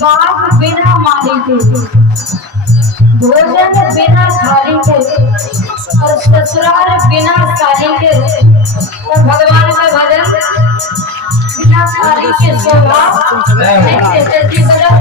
बाप बिना माली के, भोजन बिना थाली के, और ससुराल बिना साली के, और भगवान का भजन बिना थाली के शोभा ऐसे बजा।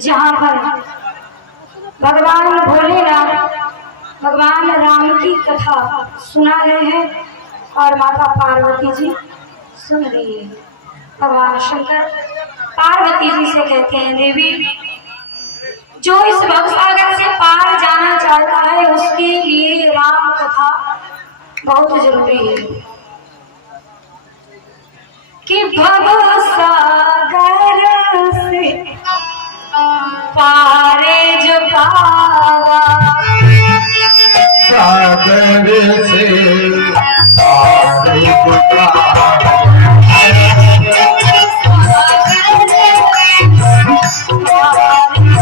जहाँ पर भगवान भोलेनाथ भगवान राम की कथा सुना रहे हैं और माता पार्वती जी सुन रही है। भगवान शंकर पार्वती जी से कहते हैं, देवी जो इस भवसागर से पार जाना चाहता है उसके लिए राम कथा बहुत जरूरी है कि भवसागर से पारे जो पावा, सागर से पारे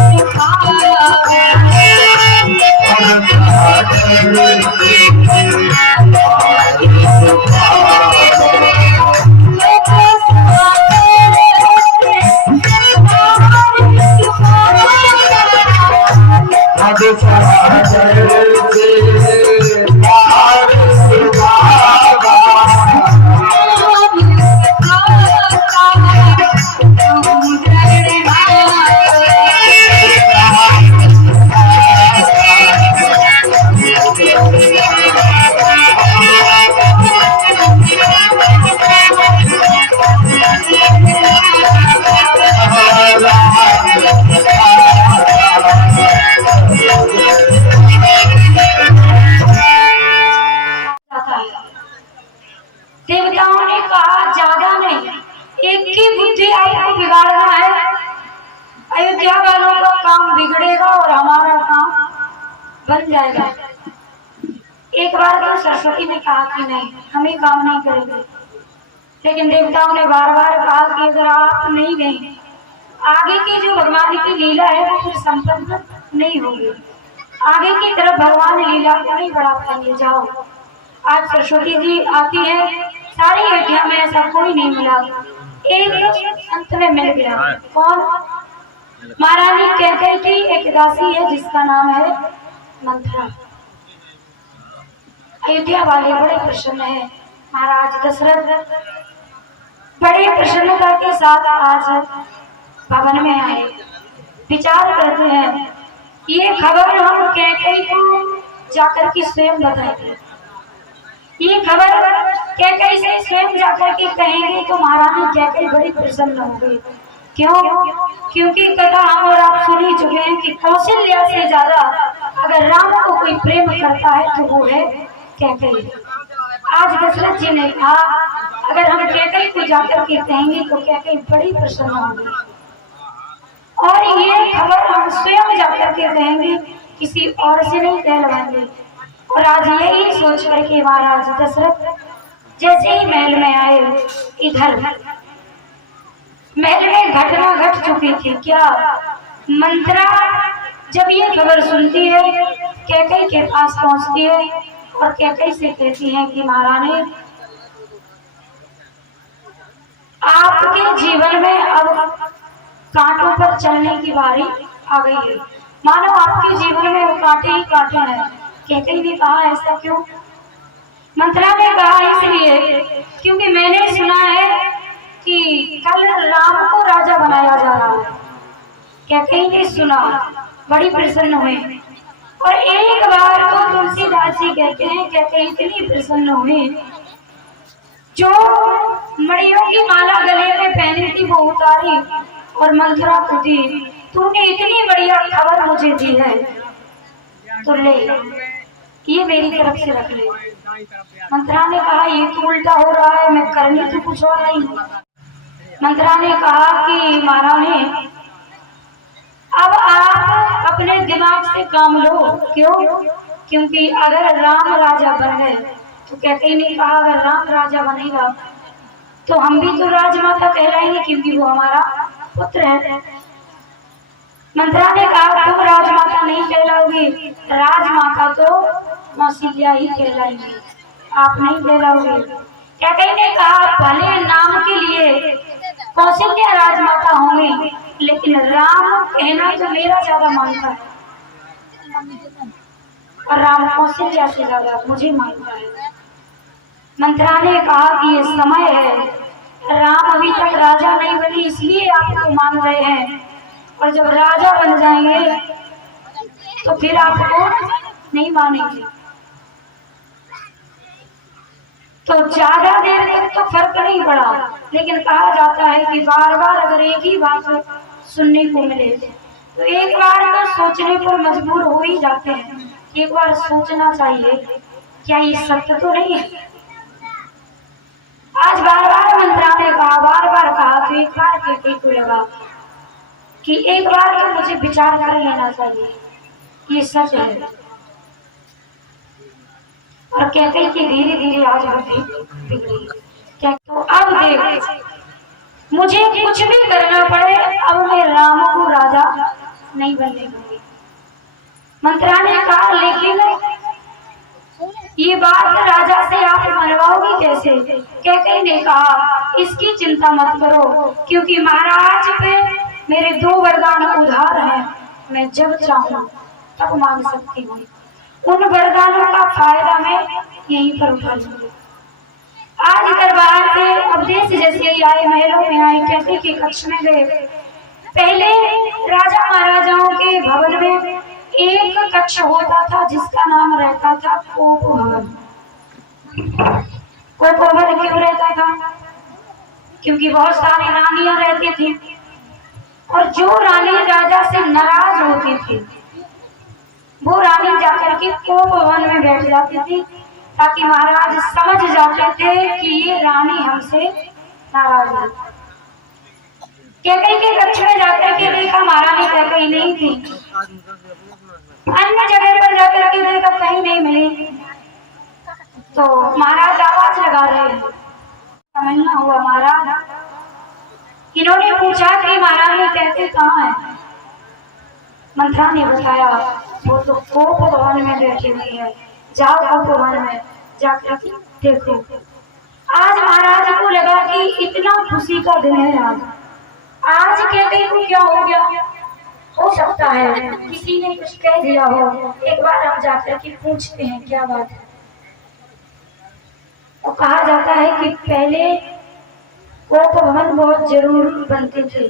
जो पावा, देवताओं ने कहा ज्यादा नहीं, एक की बुद्धि आपको बिगाड़ना है, अयोध्या वालों का काम बिगड़ेगा और हमारा काम बन जाएगा। एक बार तो सरस्वती ने कहा कि नहीं, हम ये काम नहीं करेंगे, लेकिन देवताओं ने बार बार कहा कि अगर आप नहीं गए आगे की जो भगवान की लीला है वो फिर संपन्न नहीं होगी, आगे की तरफ भगवान लीला को नहीं बढ़ा पाएंगे। जाओ। आज सरस्वती जी आती है, सारी अयोध्या में ऐसा कोई नहीं मिला, एक अंत में मिल गया। कौन? महारानी कहते कि एक दासी है जिसका नाम है मंथरा। अयोध्या वाले बड़े प्रसन्न है, महाराज दशरथ बड़े प्रसन्नता के साथ आज भवन में आए, विचार करते हैं ये खबर हम कैकेयी को जाकर के स्वयं बताएंगे, ये खबर कैकेयी से स्वयं जाकर के कहेंगे तो महारानी कैकेयी बड़ी प्रसन्न हो गई। क्यों? क्योंकि कथा हम और आप सुन ही चुके हैं कि कौशल्या से ज्यादा अगर राम को कोई प्रेम करता है तो वो है कैकेयी। आज दशरथ जी ने कहा अगर हम कैकेयी को जाकर के कहेंगे तो कैकेयी बड़ी प्रसन्न होगी और ये खबर हम स्वयं जाकर के कहेंगे, किसी और से नहीं कहलवाएंगे। और आज यही सोच करके महाराज दशरथ जैसे ही महल में आए, इधर महल में घटना घट चुकी थी। क्या? मंत्रा जब ये खबर सुनती है, कैकई के पास पहुंचती है और कैकई से कहती है कि महारानी, आपके जीवन में अब कांटों पर चलने की बारी आ गई है। मानो आपके जीवन में वो कांटे ही कांटे हैं। कैकई ने कहा, ऐसा क्यों? मंत्रा ने कहा, इसलिए क्योंकि मैंने सुना है कि कल राम को राजा बनाया जा रहा है। कैकई ने सुना, बड़ी प्रसन्न हुई। और एक बार तो तुलसीदास जी कहते हैं, कैकई इतनी प्रसन्न हुई, जो मड़ियों की माला गले में पहनी थी वो उतारी और मंत्रा को दी। तूने इतनी बढ़िया खबर मुझे दी है, तो ले, ये मेरी तरफ से रख ले। मंत्रा ने कहा, ये तो उल्टा हो रहा है, मैं करनी तो कुछ और नहीं। मंत्रा ने कहा कि महारानी, अब आप अपने दिमाग से काम लो। क्यों? क्योंकि अगर राम राजा बन गए, तो कैकई ने कहा, अगर राम राजा बनेगा तो हम भी तो राजमाता कहलाएंगे, क्योंकि वो हमारा पुत्र है। मंत्रा ने कहा, तुम राजमाता नहीं कहलाओगी, राजमाता तो कौशल्या ही कहलाएंगी, आप नहीं कहलाओगे। कैकई ने कहा, भले नाम के लिए कौशल्या राजमाता होंगी, लेकिन राम कहना तो मेरा ज्यादा मानता है, और राम कौशल्या से ज्यादा मुझे मानता है। मंत्रा ने कहा कि ये समय है, राम अभी तक राजा नहीं बनी, इसलिए आपको मान रहे हैं, और जब राजा बन जाएंगे तो फिर आपको नहीं मानेंगे। तो ज्यादा देर तक तो फर्क नहीं पड़ा, लेकिन कहा जाता है कि बार बार अगर एक ही बात सुनने को मिले तो एक बार तो सोचने पर मजबूर हो ही जाते हैं। एक बार सोचना चाहिए, क्या ये सत्य तो नहीं है? आज बार बार मंत्रा ने कहा, बार बार कहा, तो एक बार कैकई को लगा कि एक बार तो मुझे विचार कर लेना चाहिए, ये सच है। और कैकई की धीरे धीरे आज बुद्धि बिगड़ी। क्या? तो अब देख, मुझे कुछ भी करना पड़े, अब मैं राम को राजा नहीं बनने दूंगी। मंत्रा ने कहा, लेकिन ये बात राजा से आप मनवाओगी कैसे? कैकई ने कहा, इसकी चिंता मत करो, क्योंकि महाराज पे मेरे 2 वरदान उधार हैं, मैं जब चाहूं तब मांग सकती हूँ। उन वरदानों का फायदा मैं यहीं पर उठा लूंगी। आज दरबार से अवधेश जैसे ही आए, महलों में आए, कैकई के कक्ष में गए। पहले राजा महाराजाओं के भवन में एक कक्ष होता था जिसका नाम रहता था कोप भवन। कोप भवन क्यों रहता था? क्योंकि बहुत सारी रानियां रहती थी, और जो रानी राजा से नाराज होती थी वो रानी जाकर के कोप भवन में बैठ जाती थी, ताकि महाराज समझ जाते थे कि ये रानी हमसे नाराज है। कैकई के कक्ष में जाकर के देखा, महारानी कैकई नहीं थी। अन्य जगह पर जाकर के देखा, कहीं नहीं मिली। तो महाराज आवाज लगा रहे हैं, समझना हुआ महाराज। इन्होंने पूछा कि महारानी कैकई कहाँ है? मंत्रा ने बताया, वो तो कोप भवन में बैठी हुई है, जाओ कोप भवन में जाकर देखो। आज महाराज को लगा कि इतना खुशी का दिन है आज कैकई को क्या हो गया? हो सकता है किसी ने कुछ कह दिया हो, एक बार हम जाकर के पूछते हैं क्या बात है। तो कहा जाता है कि पहले कोप भवन बहुत जरूर बनते थे,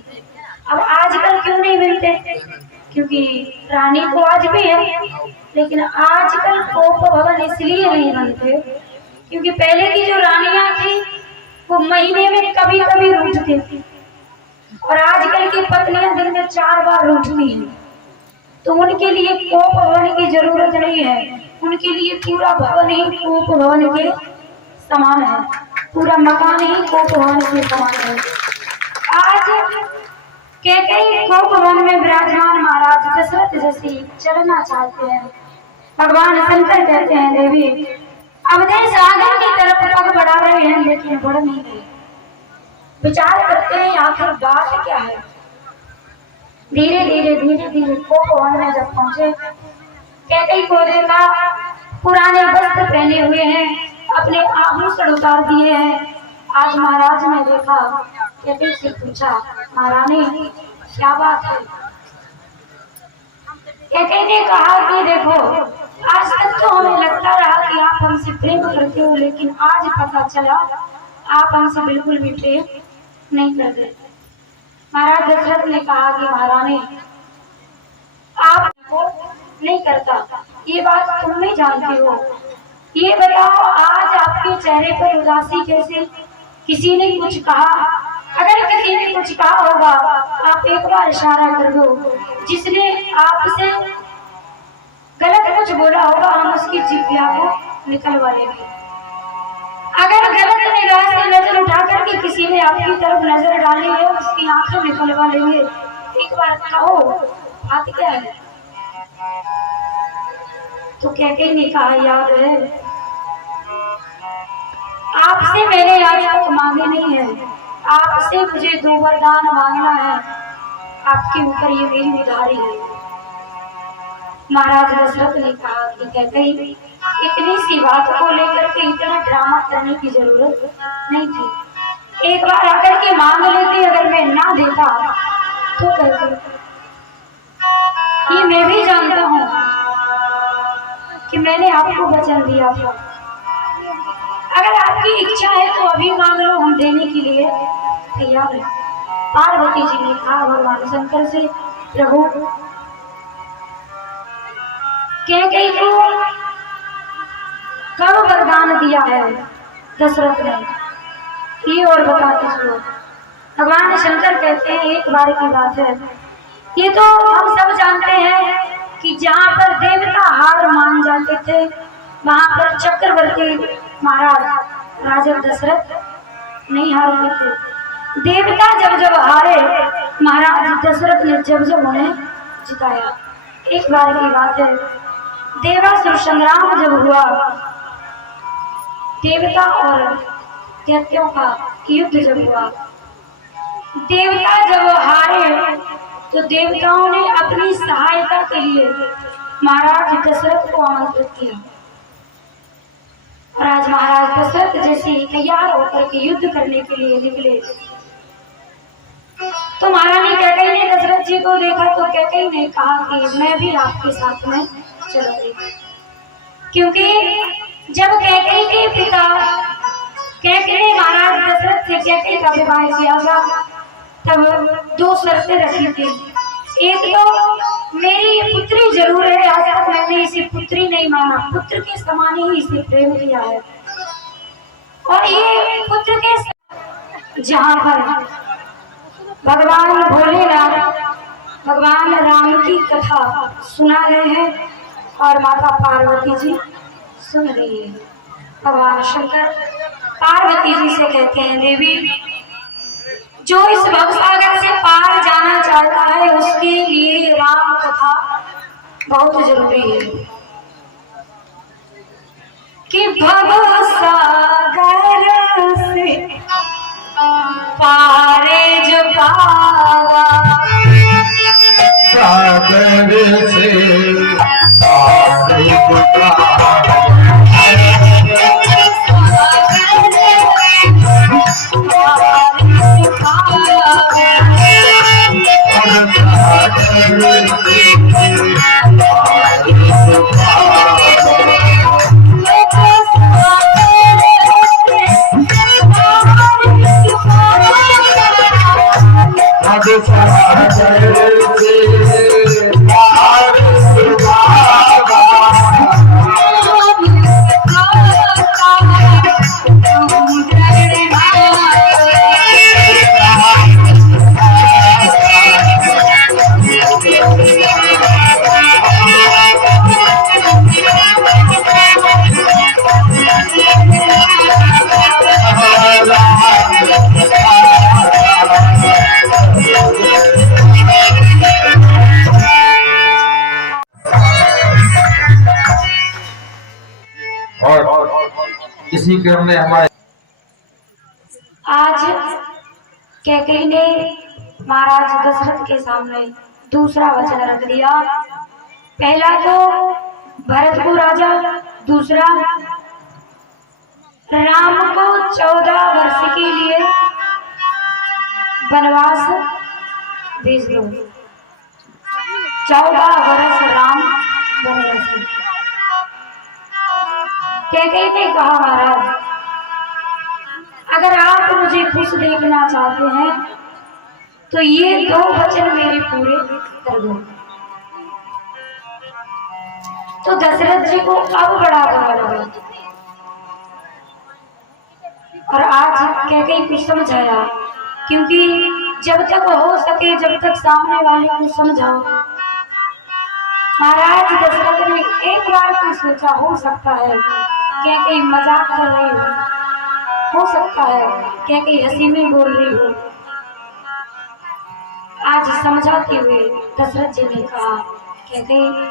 अब आजकल क्यों नहीं बनते? क्योंकि रानी तो आज भी है, लेकिन आजकल कोप भवन इसलिए नहीं बनते क्योंकि पहले की जो रानियां थी वो महीने में कभी कभी रूठती थी, और आजकल की पत्नियां दिन में 4 बार रूठती हैं। तो उनके लिए कोप भवन की जरूरत नहीं है, उनके लिए पूरा भवन ही कोप भवन के समान है, पूरा मकान ही कोप भवन के समान है। आज कैकेयी को भवन में विराजमान महाराज दशरथ जैसे चलना चाहते हैं। भगवान शंकर कहते हैं देवी अवधेश आगे की तरफ पग बढ़ा रहे हैं लेकिन बढ़ नहीं रहे। विचार करते हैं आखिर बात क्या है। धीरे धीरे को भवन में जब पहुंचे कैकेयी को देखा पुराने वस्त्र पहने हुए हैं, अपने आभूषण उतार दिए हैं। आज महाराज ने देखा, कैकेयी से पूछा महारानी क्या बात है। कैकेयी ने कहा कि देखो आज तक तो हमें लगता रहा कि आप हमसे प्रेम करते हो, लेकिन आज पता चला आप हमसे बिल्कुल भी प्रेम नहीं करते। महाराज दशरथ ने कहा कि महारानी आपको नहीं करता, ये बात तुम नहीं जानती हो। ये बताओ आज आपके चेहरे पर उदासी कैसे? किसी ने कुछ कहा? अगर किसी ने कुछ कहा होगा आप एक बार इशारा कर दो, जिसने आपसे गलत कुछ बोला होगा हम उसकी जिह्वा को निकलवा लेंगे। अगर गलत निगाह से नजर उठा करके किसी ने आपकी तरफ नजर डाली है उसकी आंखें निकलवा लेंगे। एक बार कहो बात क्या है? तो कैकेयी ने कहा याद है आपसे मैंने आज तक मांगे नहीं है, आपसे मुझे 2 वरदान मांगना है, आपके ऊपर ये मेरी उधारी है। महाराज दशरथ ने कहा कि कैकेयी इतनी सी बात को लेकर के इतना ड्रामा करने की जरूरत नहीं थी। एक बार आकर के मांग लेती, अगर मैं ना देता तो कहते ये मैं भी जानता हूँ कि मैंने आपको वचन दिया था। अगर आपकी इच्छा है तो अभी मांग लो, हम देने के लिए तैयार हैं। पार्वती जी ने कहा भगवान शंकर से प्रभु कैकेयी को कब वरदान दिया है दशरथ ने, ये और बता दीजिए। भगवान शंकर कहते हैं एक बार की बात है, ये तो हम सब जानते हैं कि जहाँ पर देवता हार मान जाते थे वहां पर चक्रवर्ती महाराज राजा दशरथ नहीं हारते थे। देवता जब हारे महाराज दशरथ ने जब उन्हें जिताया। एक बार की बात है, देवासुर संग्राम जब हुआ, देवता और दैत्यों का युद्ध जब हुआ, देवता जब हारे तो देवताओं ने अपनी सहायता के लिए महाराज दशरथ को आमंत्रित किया। और आज महाराज दशरथ जैसे तैयार होकर के युद्ध करने के लिए निकले तो महारानी कैकेयी ने दशरथ जी को देखा तो कैकेयी ने कहा कि मैं भी आपके साथ में चलूंगी। क्योंकि जब कैकेयी के पिता कैकेयी ने महाराज दशरथ से कैकेयी का विवाह किया था तब 2 शर्तें रखी थी। एक तो मेरी ये पुत्री जरूर है, आज तक मैंने इसे पुत्री नहीं माना, पुत्र के समान ही इसे प्रेम किया है। और ये पुत्र के जहाँ पर भगवान भोलेनाथ भगवान राम की कथा सुना रहे हैं और माता पार्वती जी सुन रही है। भगवान शंकर पार्वती जी से कहते हैं देवी जो इस भवसागर से पार जाना चाहता है उसके लिए राम कथा बहुत जरूरी है कि भवसागर से पारे जो पावा सागर से पार जो पावा के हमने हमारे आज कैकेयी ने महाराज दशरथ के सामने दूसरा वचन रख दिया। पहला तो भरत को राजा, दूसरा राम को 14 वर्ष के लिए वनवास भेज दो। 14 वर्ष राम वनवास। कैकेयी ने कहा महाराज अगर आप मुझे खुश देखना चाहते हैं तो ये 2 वचन मेरे पूरे कर दो। तो दशरथ जी को अब बड़ा बुरा लगा और आज कैकेयी को समझाया, क्योंकि जब तक हो सके जब तक सामने वाले को समझाओ। महाराज दशरथ ने एक बार तो सोचा हो सकता है कैकेयी मजाक कर रही हो सकता है कैकेयी हंसी में बोल रही हो। आज समझाते हुए दशरथ जी ने कहा कैकेयी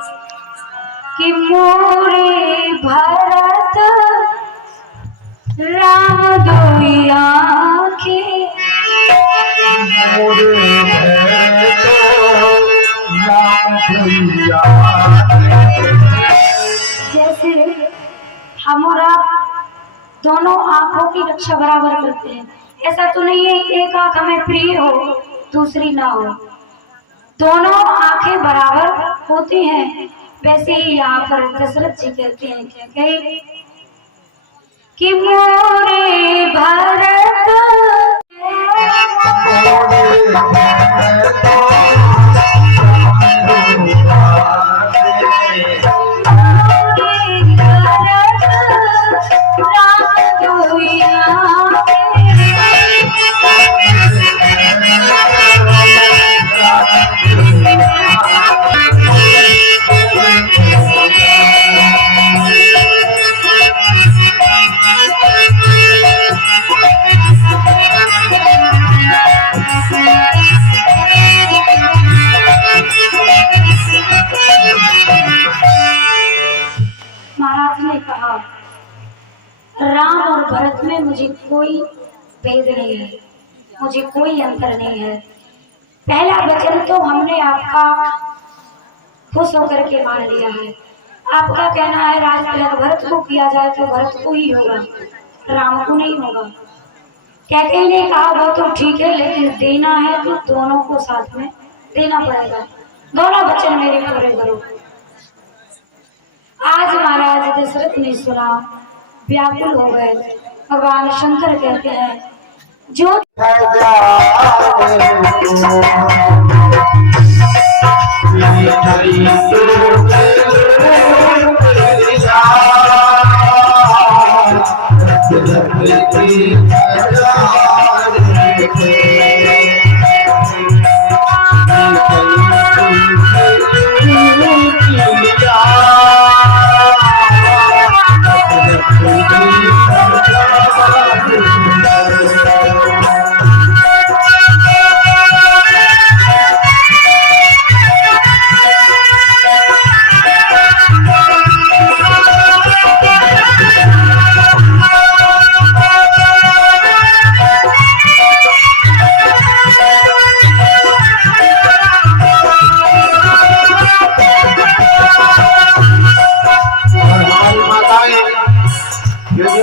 कि मोरे भरत राम दोई आँखें जैसे हम और आप दोनों आंखों की रक्षा बराबर करते हैं। ऐसा तो नहीं है एक आंख हमें प्रिय हो दूसरी ना हो, दोनों आंखें बराबर होती हैं। वैसे ही यहाँ पर दशरथ जी कहते हैं कैकेयी कि मोरे भरत महाराज ने कहा राम और भरत में मुझे कोई भेद नहीं है, मुझे कोई अंतर नहीं है। पहला वचन तो हमने आपका खुश होकर के मान लिया है। आपका कहना है राज तिलक भरत को किया जाए तो भरत को ही होगा, राम को नहीं होगा। कैकेयी ने कहा वो तो ठीक है लेकिन देना है तो दोनों को साथ में देना पड़ेगा, दोनों वचन मेरे पूरे करो। आज महाराज दशरथ ने सुना, व्याकुल हो गए। भगवान शंकर कहते हैं जो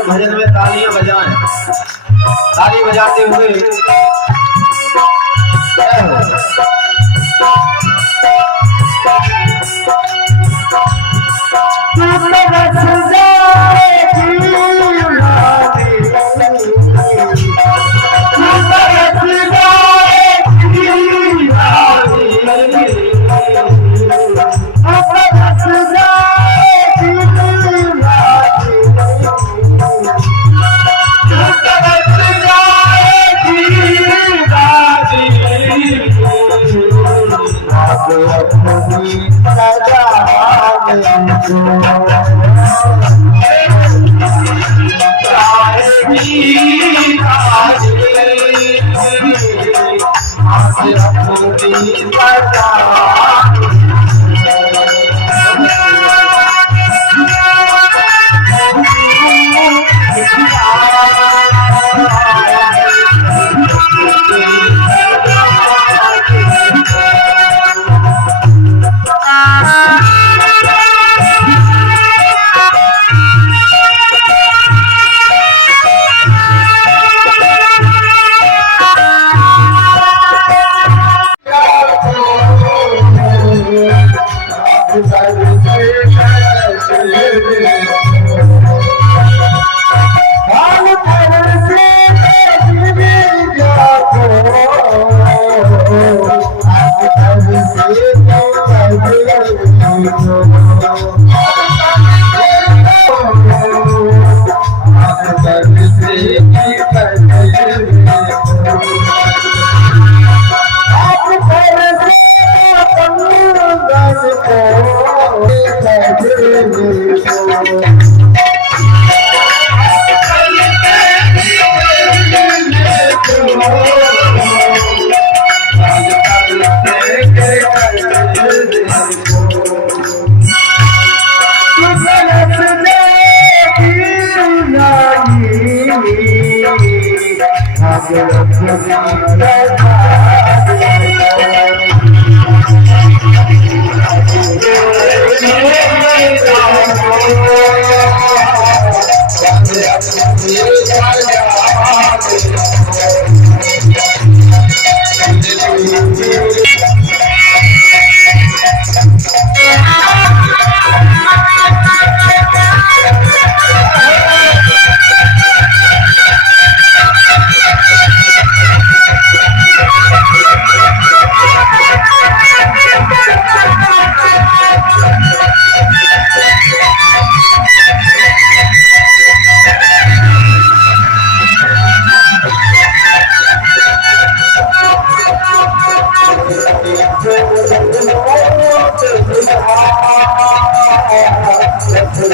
भजन में तालियां बजाएं, ताली बजाते हुए Thank you. आज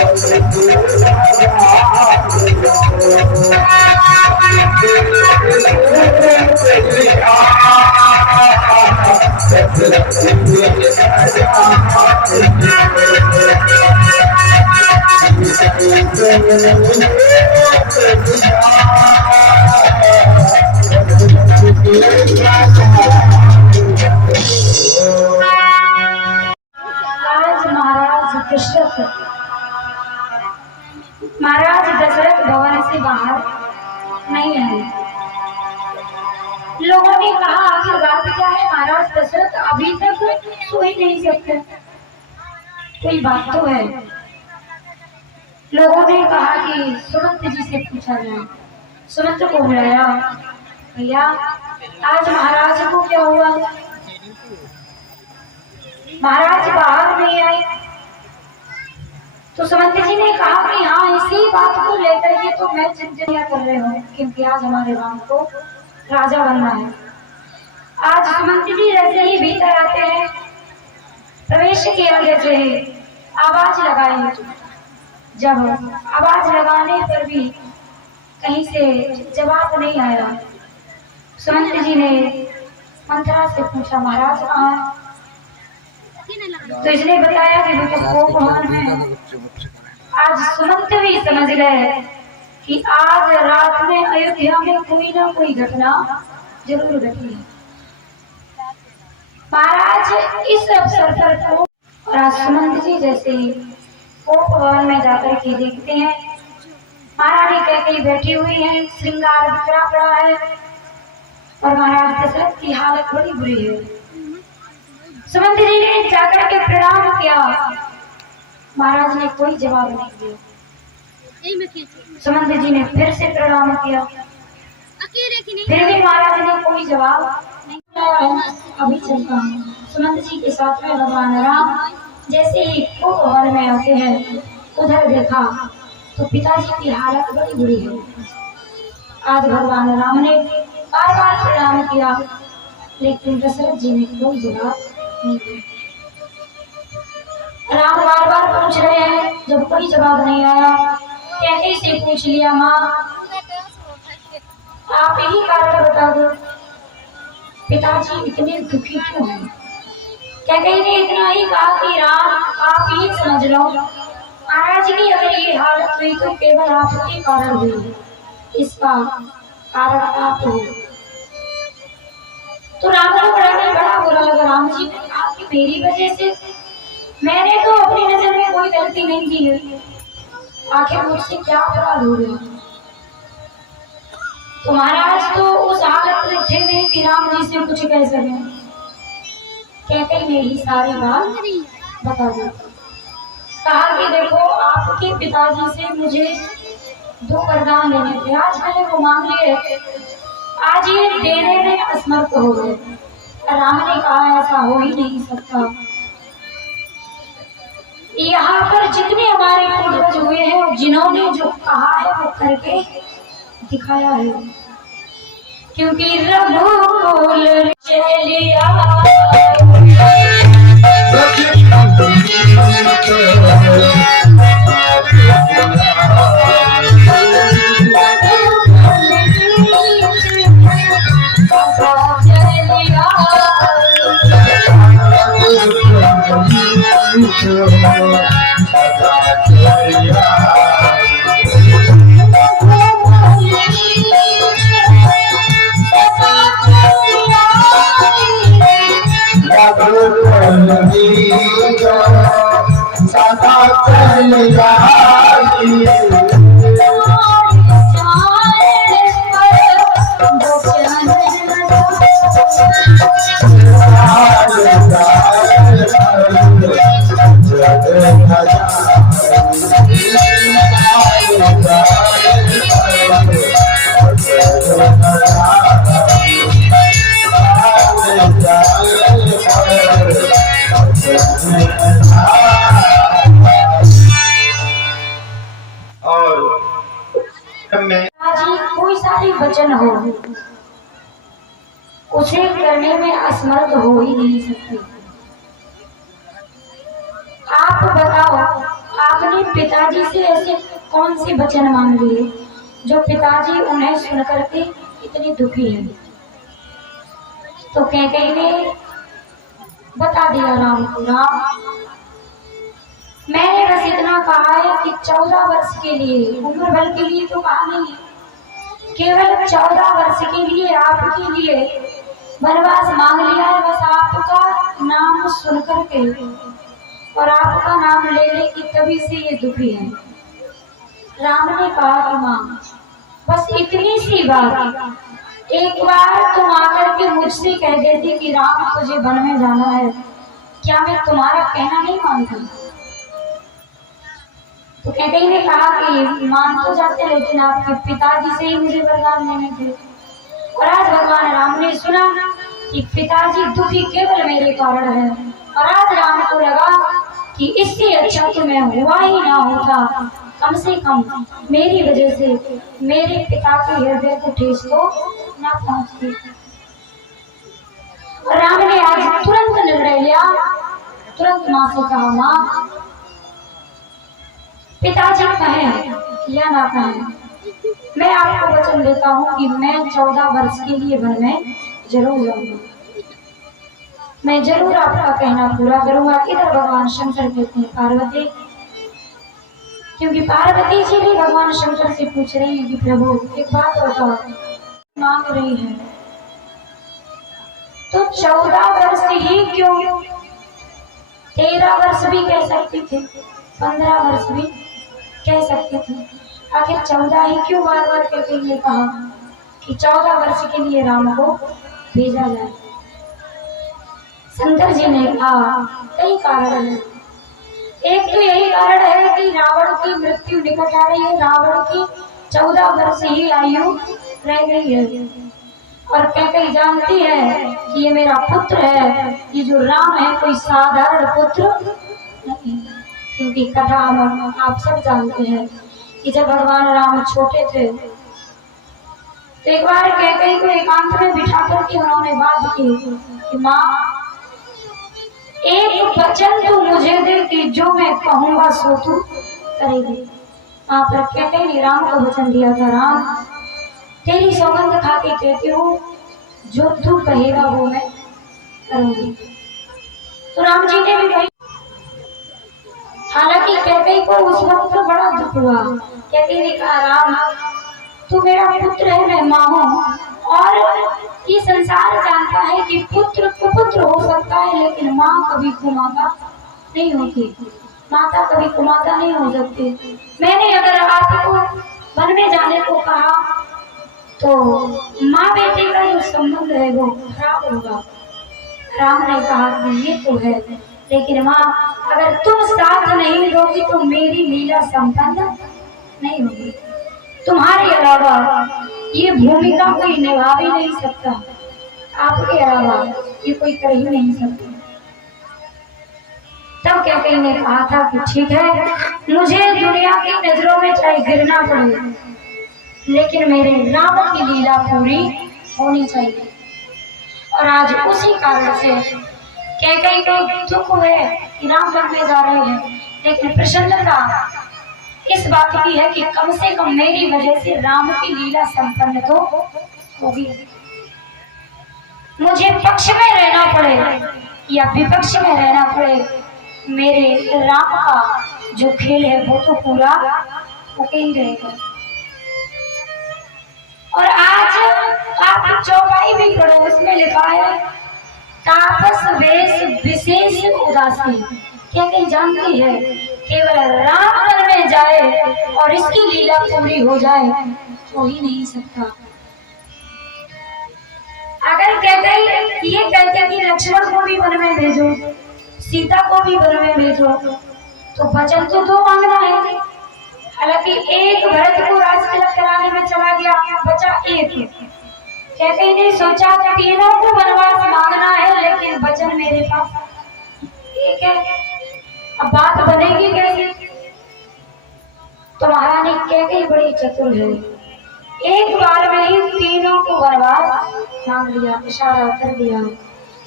महाराज दशरथ भवन से बाहर नहीं आए। लोगों ने कहा आखिर बात क्या है, महाराज दशरथ अभी तक सो ही नहीं सकते, कोई बात तो है। लोगों ने कहा कि सुमंत जी से पूछा जाए। सुमंत को बुलाया, भैया आज महाराज को क्या हुआ? महाराज बाहर नहीं आए। तो सुमंत जी ने कहा कि हाँ, इसी बात को लेकर के तो मैं चिंता कर रहे हूँ, क्योंकि आज हमारे राम को राजा बनना है। आज सुमंत जी जैसे ही भीतर आते हैं, प्रवेश किया, जैसे आवाज लगाई। जब आवाज लगाने पर भी कहीं से जवाब नहीं आया, सुमंत जी ने मंत्रा से पूछा, महाराज कहाँ है? तो इसने बताया कि वो भवन में। आज सुमंत भी समझ गए कि आज रात में अयोध्या में कोई ना कोई घटना जरूर घटी है। महाराज इस अवसर पर और आज सुमंत जी जैसे भवन में जाकर के देखते हैं, महारानी कैकेयी बैठी हुई है, श्रृंगार बिखरा पड़ा है और महाराज दशरथ की हालत बड़ी बुरी है। सुमंत जी ने जाकर के प्रणाम किया, महाराज ने कोई जवाब नहीं दिया। सुमंत जी ने फिर से प्रणाम किया, फिर भी महाराज ने कोई जवाब नहीं दिया। अभी चलता हूँ। सुमंत जी के साथ में भगवान राम जैसे ही भवन में आते हैं, उधर देखा तो पिताजी की हालत बड़ी बुरी है। आज भगवान राम ने बार बार प्रणाम किया, लेकिन दशरथ जी ने कोई जवाब नहीं दिया। राम बार बार पूछ रहे हैं, जब कोई जवाब नहीं आया, कैकेयी से पूछ लिया, माँ आप यही कारण बता दो, पिताजी इतने दुखी क्यों हैं? कैकेयी ने इतना ही कहा कि राम आप ही समझ लो, महाराज की अगर ये हालत हुई तो केवल आपके कारण हुई, इसका कारण आप हो। तो राम को बड़ा बुरा लगा। राम जी ने कहा कि मेरी वजह से, मैंने तो अपनी नजर में कोई गलती नहीं की है, आखिर मुझसे क्या अपराध हो गया? तो महाराज तो उस हालत में थे नहीं कि राम जी से कुछ कह सके। कैकेयी ने ही सारी बात बता दी। कहा कि देखो, आपके पिताजी से मुझे 2 वरदान लेने थे, आज मैंने वो मांग लिए, आज ये देने में असमर्थ हो गए। राम ने कहा ऐसा हो ही नहीं सकता, यहाँ पर जितने हमारे पूर्वज हुए हैं और जिन्होंने जो कहा है वो करके दिखाया है, क्योंकि रघुकुल चलिया कोई सारी वचन हो, उसे करने में असमर्थ हो ही नहीं सकते। आप बताओ, आप आपने पिताजी से ऐसे कौन से वचन मांग लिए जो पिताजी उन्हें सुनकर के इतनी दुखी है? तो कैकेयी ने बता दिया राम को, राम मैंने बस इतना कहा है कि 14 वर्ष के लिए, उम्र भर के लिए तो कहा नहीं, केवल 14 वर्ष के लिए आपके लिए वनवास मांग लिया है। बस आपका नाम सुन करके और आपका नाम लेने की तभी से ये दुखी है। राम ने कहा कि मां बस इतनी सी बात, एक बार तुम आकर के मुझसे कह देती कि राम तुझे वन में जाना है, क्या मैं तुम्हारा कहना नहीं मानता? तो कैकेयी ने कहा कि मान तो जाते लेकिन आपके पिताजी से ही मुझे वरदान लेने थे। और आज भगवान राम ने सुना कि पिताजी दुखी केवल मेरे कारण है, और आज राम को लगा कि इससे अच्छा तो मैं हुआ ही ना होता, कम से कम मेरी वजह से मेरे पिता के हृदय को ठेस तो ना पहुंचती। और राम ने आज तुरंत निर्णय लिया, तुरंत मां से कहा, मां पिताजी कहें या ना कहें, मैं आपको वचन देता हूँ कि मैं 14 वर्ष के लिए वन में जरूर जाऊंगा, मैं जरूर आपका कहना पूरा करूंगा। इधर भगवान शंकर कहते हैं पार्वती, क्योंकि पार्वती जी भी भगवान शंकर से पूछ रही है कि प्रभु एक बात बताओ, मांग रही है तो 14 वर्ष ही क्यों, 13 वर्ष भी कह सकती थे, 15 वर्ष भी कह सकते थे, आखिर 14 ही क्यों? बार बार कैकेयी ने कहा कि 14 वर्ष के लिए राम को भेजा जाए। शंकर जी ने कहा कई कारण है, एक तो यही कारण है कि रावण की मृत्यु निकट आ रही है, रावण की 14 वर्ष ही आयु रह गई है, और कैकेयी जानती है कि ये मेरा पुत्र है, ये जो राम है कोई साधारण पुत्र नहीं, क्योंकि कथा आप सब जानते हैं कि जब भगवान राम छोटे थे तो एक बार कैकेयी को एकांत में बिठा करके उन्होंने बात की कि माँ एक वचन तू मुझे दे कि जो मैं कहूंगा सो तू करेगी। वहां पर कैकेयी ने राम को वचन दिया था, राम तेरी सौगंध खा के कहती हूँ जो तू कहेगा वो मैं करूंगी। तो राम जी ने भी कही, हालांकि कैकेयी को उस वक्त बड़ा दुख हुआ। कैकेयी ने कहा, राम तू मेरा पुत्र है, मैं माँ हूँ, और ये संसार जानता है कि पुत्र कुपुत्र हो सकता है लेकिन माँ कभी कुमाता नहीं होती, माता कभी कुमाता नहीं हो सकती। मैंने अगर आपको वन में जाने को कहा तो माँ बेटे का जो संबंध है वो खराब होगा। राम ने कहा कि ये तो है, लेकिन माँ अगर तुम साथ नहीं दोगी तो मेरी लीला संपन्न नहीं होगी, तुम्हारे अलावा ये भूमिका कोई निभा भी नहीं सकता, आपके अलावा ये कोई कर ही नहीं सकता। तब कैकेयी ने कहा था कि ठीक है, मुझे दुनिया की नजरों में चाहे गिरना पड़े लेकिन मेरे राम की लीला पूरी होनी चाहिए। और आज उसी कारण से कैकेयी को दुख है कि राम वन में जा रहे हैं, लेकिन प्रसन्नता इस बात की है कि कम से कम मेरी वजह से राम की लीला संपन्न तो होगी। मुझे पक्ष में रहना पड़े या विपक्ष में रहना पड़े, मेरे राम का जो खेल है वो तो पूरा होके ही रहेगा। और आज आप चौपाई भी पढ़ो, उसमें लिखा है तापस वेश विशेष उदासी। कैकेयी जानती है केवल राम वन में जाए और इसकी लीला पूरी हो जाए हो ही नहीं सकता। अगर कैकेयी ये कहते कि लक्ष्मण को भी वन में भेजो, सीता को भी वन में भेजो, तो वचन तो दो मांगना है। हालांकि एक भरत को राजतिलक कराने में चला गया, बचा एक। कैकेयी ने सोचा तीनों को वनवास मांगना है लेकिन वचन मेरे पास एक है, अब बात बनेगी कैसे? तो महारानी कैकेयी बड़ी चतुर है, एक बार में ही तीनों को वनवास मांग लिया, इशारा कर दिया।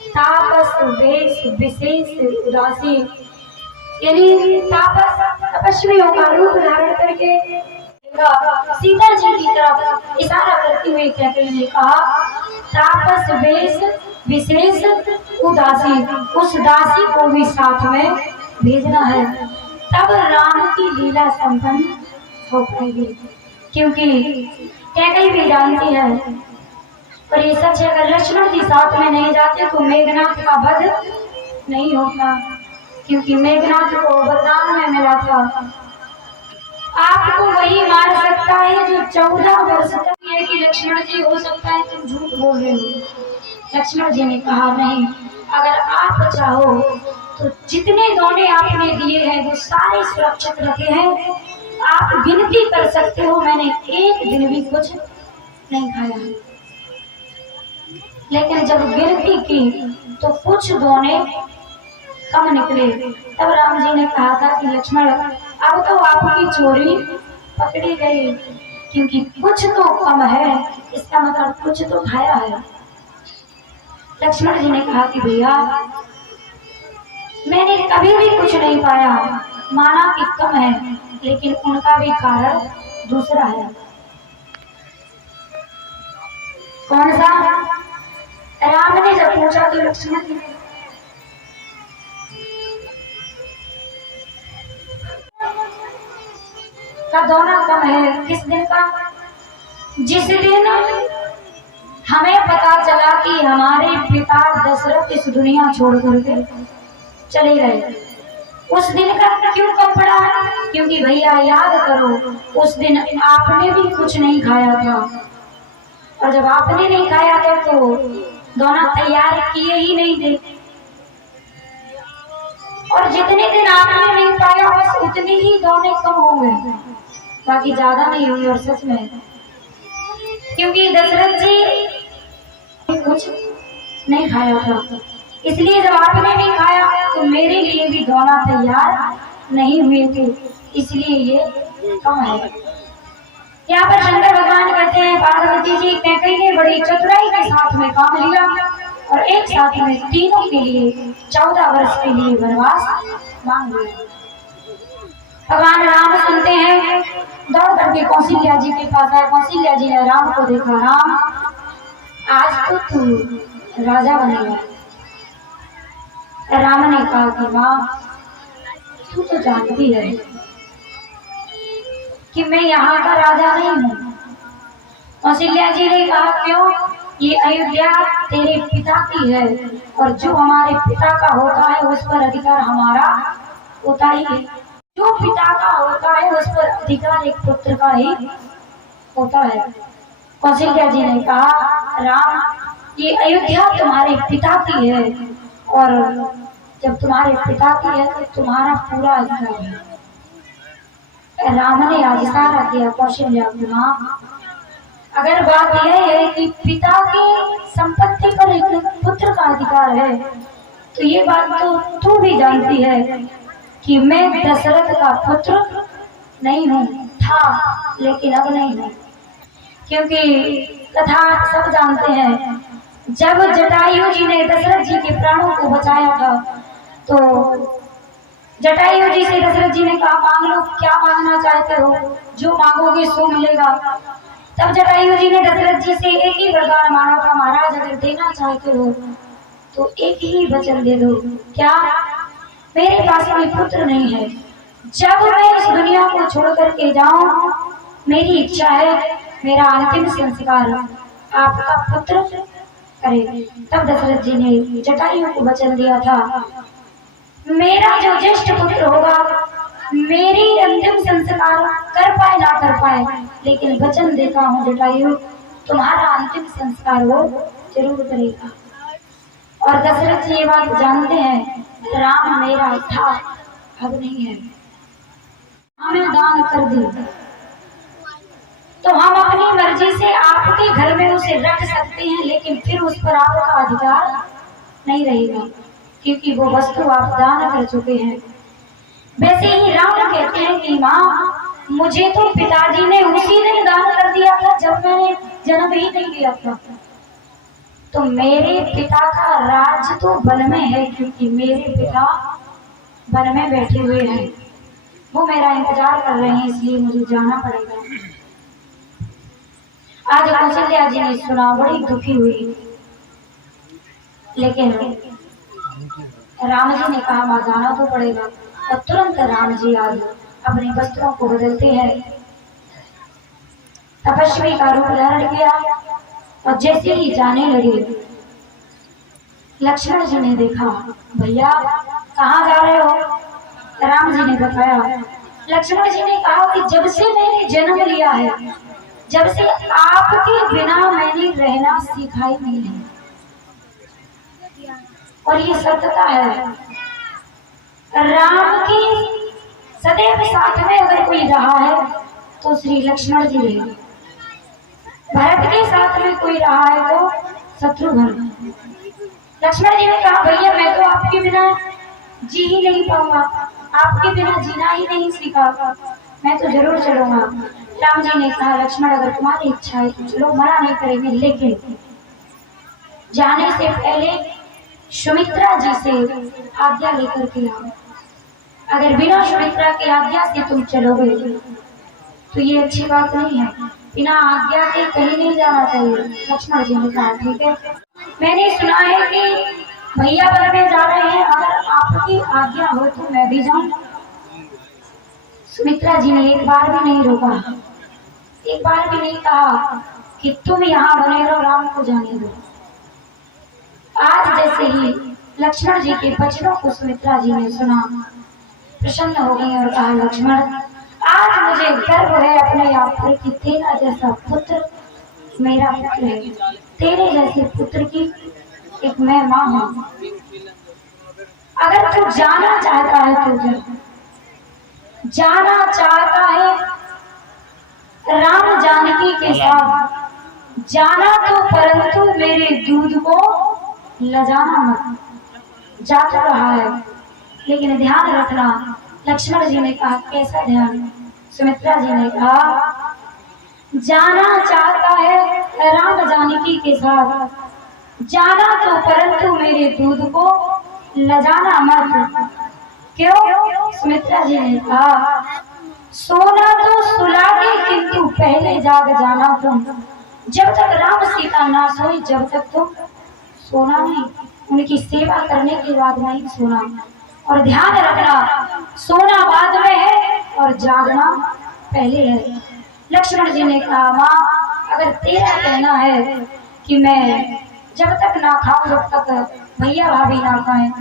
तापस वेश विशेष उदासी, यानी तापस तपस्वियों का रूप धारण करके सीता जी की तरफ इशारा करते हुए कहते ने कहा, तापस वेश विशेष उदासी, उस दासी को भी साथ में भेजना है, तब राम की लीला संपन्न हो पाएगी। क्योंकि कैकेयी भी जानती है और ये सच है, अगर लक्ष्मण जी साथ में नहीं जाते तो मेघनाथ का वध नहीं होता। क्योंकि मेघनाथ को वरदान में मिला था, आपको वही मार सकता है जो 14 वर्ष तक है कि लक्ष्मण जी हो सकता है तुम झूठ बोल रहे हो। लक्ष्मण जी ने कहा नहीं, अगर आप चाहो तो जितने दोने आपने दिए हैं वो सारे सुरक्षित रखे हैं, आप गिनती कर सकते हो, मैंने एक दिन भी कुछ नहीं खाया। लेकिन जब गिनती की तो कुछ दोने कम निकले। तब राम जी ने कहा था कि लक्ष्मण अब तो आपकी चोरी पकड़ी गई, क्योंकि कुछ तो कम है, इसका मतलब कुछ तो खाया है। लक्ष्मण जी ने कहा कि भैया मैंने कभी भी कुछ नहीं पाया, माना कि कम है, लेकिन उनका भी कारण दूसरा है। कौन सा? राम ने जब पूछा तो लक्ष्मण जी का दोना कम है। किस दिन का? जिस दिन हमें पता चला कि हमारे पिता दशरथ इस दुनिया छोड़ करके चले गए, उस दिन का क्यों कम पड़ा? क्योंकि भैया याद करो, उस दिन आपने भी कुछ नहीं खाया था, और जब आपने नहीं खाया था तो दोना तैयार किए ही नहीं थे, और जितने दिन आपने नहीं पाया बस उतनी ही दोने कम हो गए, बाकी ज्यादा नहीं हुई। और सच में क्योंकि दशरथ जी कुछ नहीं खाया था, इसलिए जब आपने नहीं खाया तो मेरे लिए भी दोना तैयार नहीं हुए थे, इसलिए ये कम है। यहाँ पर शंकर भगवान कहते हैं पार्वती जी कैकेयी ने बड़ी चतुराई के साथ में काम लिया और एक साथ में तीनों के लिए 14 वर्ष के लिए वनवास मांग लिया। भगवान राम सुनते हैं, दौड़ करके कौशल्या जी के पास आए। कौशल्या जी ने राम को देखा, राम आज तो तू राजा बनेगा। राम ने कहा कि माँ तू तो जानती है कि मैं यहाँ का राजा नहीं हूँ। कौशल्या जी ने कहा क्यों? ये अयोध्या तेरे पिता की है, और जो हमारे पिता का होता है उस पर अधिकार हमारा होता ही है। जो पिता का होता है उस पर अधिकार एक पुत्र का ही होता है। कौशल्या जी ने कहा राम ये अयोध्या तुम्हारे पिता की है, और जब तुम्हारे पिता की है तो तुम्हारा पूरा अधिकार है। राम ने आज इशारा किया कौशल्या की, माँ अगर बात यह है कि पिता की संपत्ति पर एक पुत्र का अधिकार है, तो ये बात तो तू भी जानती है कि मैं दशरथ का पुत्र नहीं हूँ, था लेकिन अब नहीं हूँ। क्योंकि कथा सब जानते हैं, जब जटायु जी ने दशरथ जी के प्राणों को बचाया था तो जटायु जी से दशरथ जी ने कहा मांग लो, क्या मांगना चाहते हो, जो मांगोगे सो मिलेगा। तब जटायु जी ने दशरथ जी से एक ही वरदान मांगा था, महाराज अगर देना चाहते हो तो एक ही वचन दे दो। क्या? मेरे पास कोई पुत्र नहीं है, जब मैं इस दुनिया को छोड़ करके जाऊं मेरी इच्छा है मेरा अंतिम संस्कार आपका पुत्र करे। तब दशरथ जी ने जटायु को वचन दिया था, मेरा जो ज्येष्ठ पुत्र होगा मेरी अंतिम संस्कार कर पाए ना कर पाए, लेकिन वचन देता हूँ जटायु तुम्हारा अंतिम संस्कार वो जरूर करेगा। और दशरथ जी ये बात जानते हैं, राम मेरा था अब नहीं है, हमें दान कर दी तो हम अपनी मर्जी से आपके घर में उसे रख सकते हैं, लेकिन फिर उस पर आपका अधिकार नहीं रहेगा, क्योंकि वो वस्तु आप दान कर चुके हैं। वैसे ही राम कहते हैं कि माँ मुझे तो पिताजी ने उसी दिन दान कर दिया था जब मैंने जन्म ही नहीं लिया था, तो मेरे पिता का राज तो वन में है, क्योंकि मेरे पिता वन में बैठे हुए हैं, वो मेरा इंतजार कर रहे हैं, इसलिए मुझे जाना पड़ेगा। आज कौशल्या जी ने सुना, बड़ी दुखी हुई, लेकिन राम जी ने कहा माँ जाना तो पड़ेगा। और तुरंत राम जी आज अपने वस्त्रों को बदलते हैं, तपस्वी का रूप धारण किया और जैसे ही जाने लगे लक्ष्मण जी ने देखा, भैया कहाँ जा रहे हो? राम जी ने बताया। लक्ष्मण जी ने कहा कि जब से मैंने जन्म लिया है, जब से आपके बिना मैंने रहना सीखा ही नहीं है, और ये सत्यता है। राम की सदैव साथ में अगर कोई रहा है तो श्री लक्ष्मण जी रहे, भरत के साथ में कोई रहा है तो शत्रुघ्न। लक्ष्मण जी ने कहा भैया मैं तो आपके बिना जी ही नहीं पाऊंगा, आपके बिना जीना ही नहीं सीखा, मैं तो जरूर चलूंगा। राम जी ने कहा लक्ष्मण अगर तुम्हारी इच्छा है तो चलो, मना नहीं करेंगे, लेकिन जाने से पहले सुमित्रा जी से आज्ञा लेकर के आओ। अगर बिना सुमित्रा की आज्ञा से तुम चलोगे तो ये अच्छी बात नहीं है, बिना आज्ञा के कहीं नहीं जाना चाहिए। लक्ष्मण जी ने कहा ठीक है, मैंने सुना है कि भैया वन में जा रहे हैं, अगर आपकी आज्ञा हो तो मैं भी जाऊं। सुमित्रा जी ने एक बार भी नहीं रोका, एक बार भी नहीं कहा कि तुम यहाँ बने रहो, राम को जाने दो। आज जैसे ही लक्ष्मण जी के वचनों को सुमित्रा जी ने सुना, प्रसन्न हो गई और कहा लक्ष्मण आज मुझे गर्व है अपने आप पर कि तेरा जैसा पुत्र मेरा पुत्र है, तेरे जैसे पुत्र की एक मैं माँ हूँ। अगर तू जाना चाहता है तो जाना चाहता है राम जानकी के साथ जाना तो, परंतु मेरे दूध को लजाना मत। जा तो रहा है लेकिन ध्यान रखना। लक्ष्मण जी ने कहा कैसा ध्यान? सुमित्रा जी ने कहा जाना चाहता है राम जानकी के साथ जाना तो, परंतु मेरे दूध को लजाना मत। क्यों? सुमित्रा जी ने कहा सोना तो सुला के, किंतु पहले जाग जाना तुम। जब तक राम सीता ना सोई जब तक तुम सोना नहीं, उनकी सेवा करने के बाद नहीं सोना। और ध्यान रखना सोना बाद में है और जागना पहले है। लक्ष्मण जी ने कहा माँ अगर तेरा कहना है कि मैं जब तक ना खाऊं जब तक भैया भाभी ना खाएं,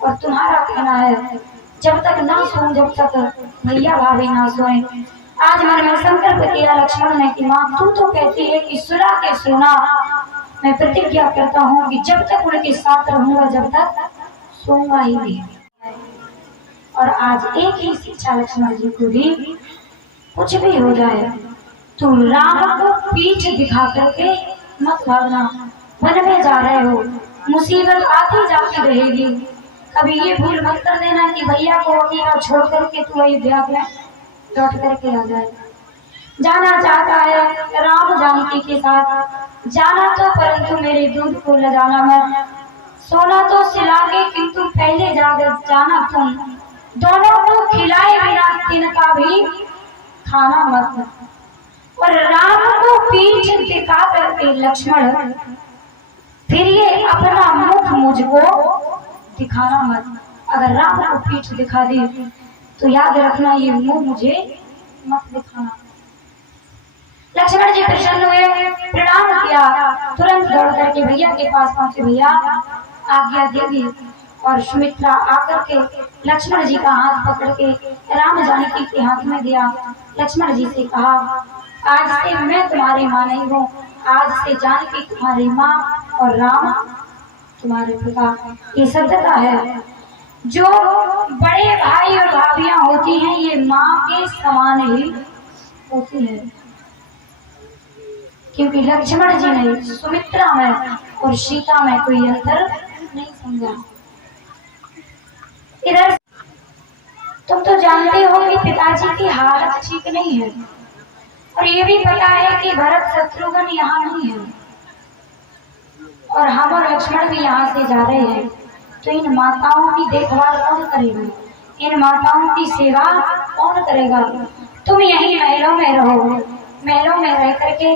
और तुम्हारा कहना है जब तक ना सोऊं जब तक भैया भाभी ना सोएं। आज मन में संकल्प किया लक्ष्मण ने कि माँ तू तो कहती है कि सुला के सोना, मैं प्रतिज्ञा करता हूँ कि जब तक उनके साथ रहूंगा जब तक सोऊंगा ही नहीं। और आज एक ही शिक्षा लक्ष्मण जी को दी, कुछ भी हो जाए तो राम को पीठ दिखा करके मत भागना। वन में जा रहे हो, मुसीबत आती जाती रहेगी, कभी ये भूल मत कर देना कि भैया को अकेला छोड़ करके तू अयोध्या में लौट करके आ जाए। जाना चाहता है राम जानकी के साथ जाना तो, परंतु मेरे दूध को लजाना मत। सोना तो सिला के, किंतु पहले जाना तुम। दोनों को खिलाए बिना तिनका भी खाना मत। और राम को पीठ दिखा करके लक्ष्मण फिर ये अपना मुख मुझको दिखाना मत। अगर राम को पीठ दिखा दी तो याद रखना ये मुंह मुझे मत दिखाना। लक्ष्मण जी प्रसन्न हुए, प्रणाम किया, तुरंत दौड़ करके भैया के पास पहुंचे। भैया आज्ञा दे दी। और सुमित्रा आकर के लक्ष्मण जी का हाथ पकड़ के राम जानकी के हाथ में दिया। लक्ष्मण जी से कहा आज से मैं तुम्हारी माँ नहीं हूँ, आज से जानकी तुम्हारी माँ और राम तुम्हारे पिता। ये सत्यता है, जो बड़े भाई और भाभियां होती हैं ये माँ के समान ही होती है, क्योंकि लक्ष्मण जी ने सुमित्रा में और सीता में कोई अंतर नहीं समझा। इधर तुम तो जानते हो कि पिताजी की हालत ठीक नहीं है, और ये भी पता है कि भरत शत्रुघ्न यहाँ नहीं है, और हम और लक्ष्मण भी यहाँ से जा रहे हैं, तो इन माताओं की देखभाल कौन करेगा? इन माताओं की सेवा कौन करेगा? तुम यही महलों में रहो, महलों में रह करके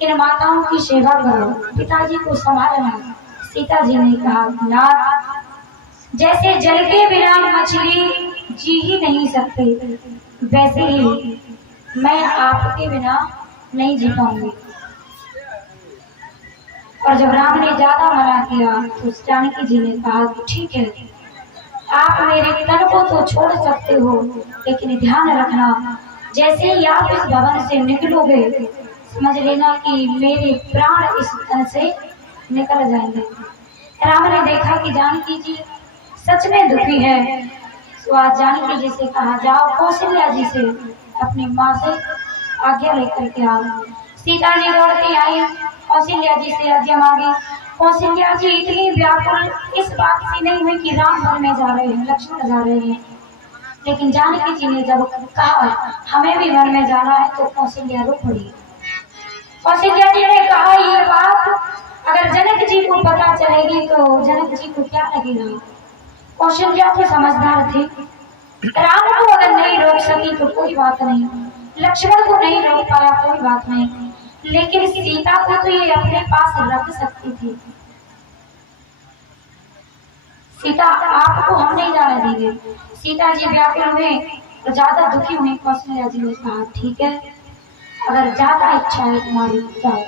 इन माताओं की सेवा करो, पिताजी को संभालना। सीता जी ने कहा, नाथ, जैसे जल के बिना मछली जी ही नहीं सकती, वैसे ही मैं आपके बिना नहीं जी पाऊंगी। और जब राम ने ज्यादा मना किया तो जानकी जी ने कहा, ठीक है, आप मेरे तन को तो छोड़ सकते हो, लेकिन ध्यान रखना, जैसे ही आप इस भवन से निकलोगे, समझ लेना कि मेरे प्राण इस तन से निकल जाएंगे। राम ने देखा कि जानकी जी सच में दुखी है, तो आज जानकी जी से कहा, जाओ कौशल्या जी से अपनी माँ से आज्ञा लेकर के आओ। सीता जी दौड़ती आई, कौशल्या जी से आज्ञा मांगी। कौशल्या जी इतनी व्याकुल इस बात से नहीं हुई कि राम वन में जा रहे हैं, लक्ष्मण जा रहे हैं, लेकिन जानकी जी ने जब कहा हमें भी वन में जाना है, तो कौशल्या रो पड़ी। कौशल्या जी ने कहा, ये बात अगर जनक जी को पता चलेगी तो जनक जी को क्या लगेगा? कौशल्या तो समझदार थी, राम को अगर नहीं रोक सकी तो कोई बात नहीं, लक्ष्मण को नहीं रोक पाया कोई बात नहीं, लेकिन सीता को तो ये अपने पास रख सकती थी। सीता, आपको हम नहीं जाने देंगे। सीता जी व्याकुल हुए और ज्यादा दुखी हुई। कौशल्या जी ने कहा, ठीक है, अगर ज्यादा इच्छा है तुम्हारी, जाओ।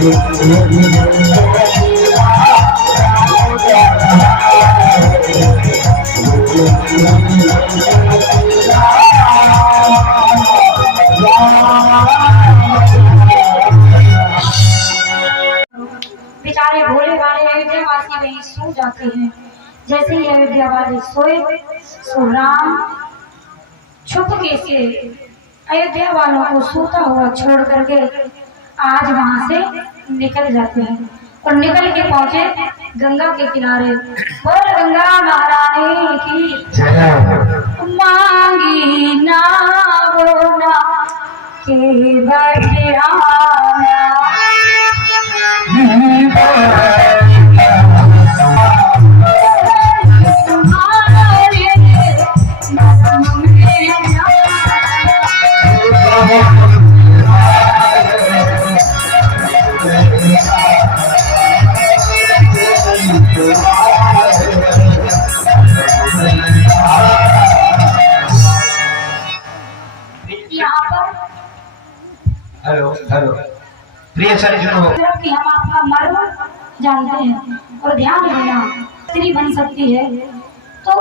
बेचारे भोले वाले अयोध्यावासी वहीं सो जाते हैं। जैसे ही अयोध्या वाले सोए सो राम छुपके से अयोध्या वालों को सोता हुआ छोड़ करके आज वहां से निकल जाते हैं और निकल के पहुंचे गंगा के किनारे। बोल गंगा महारानी की मांगी ना वो ना के बटियाना हेलो हेलो प्रिय सर कि हम आपका मर्म जानते हैं और ध्यान देना स्त्री बन सकती है तो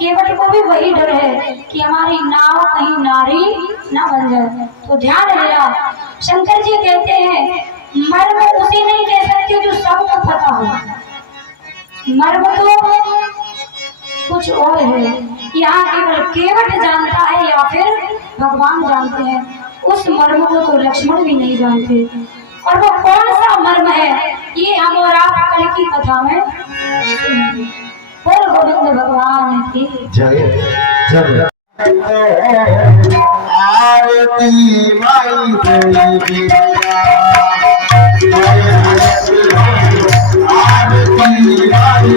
केवट को भी वही डर है कि हमारी नाव कहीं नारी ना बन जाए। तो ध्यान देना शंकर जी कहते हैं मर्म उसे नहीं कह सकते जो सबको पता हो। मर्म तो कुछ और है, यहाँ केवल केवट जानता है या फिर भगवान जानते हैं। उस मर्म को तो लक्ष्मण भी नहीं जानते और वो कौन सा मर्म है ये हम और आप कल की कथा में बोल गोविंद भगवान की जय जय आरती माई देवी आरती माई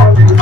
Thank you.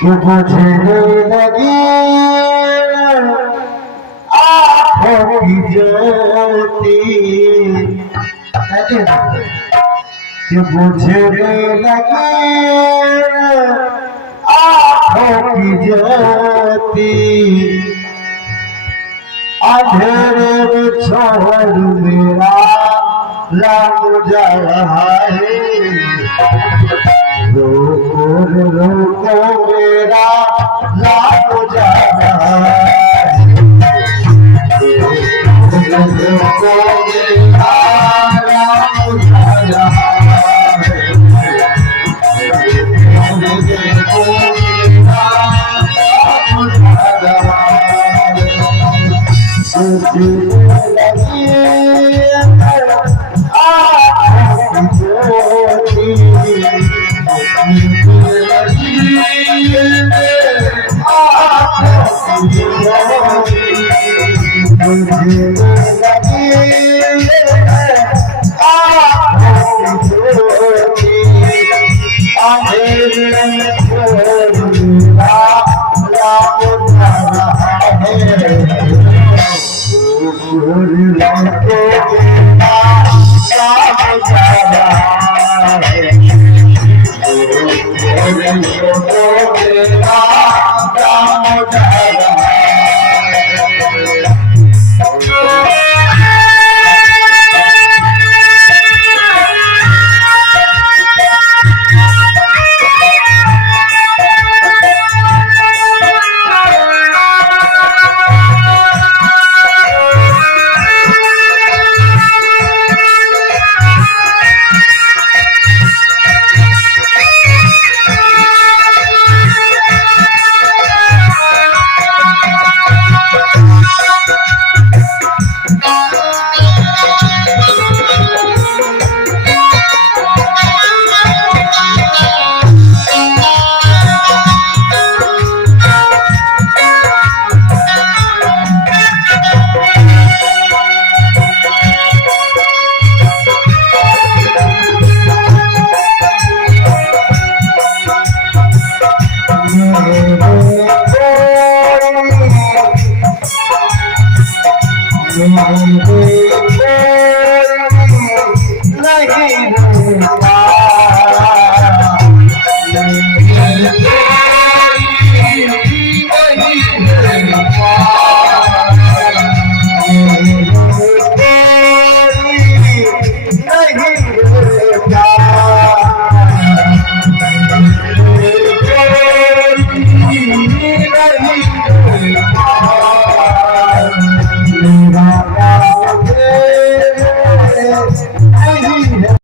कि बुझने लगी आँखों की ज्योति, कि बुझने लगी आँखों की ज्योति, अंधेरे में छोड़ मेरा राम जा रहा है, रोको रोको मेरा राम जा रहा है, रोको मेरा राम जा रहा है, रोको मेरा राम जा रहा है। नहीं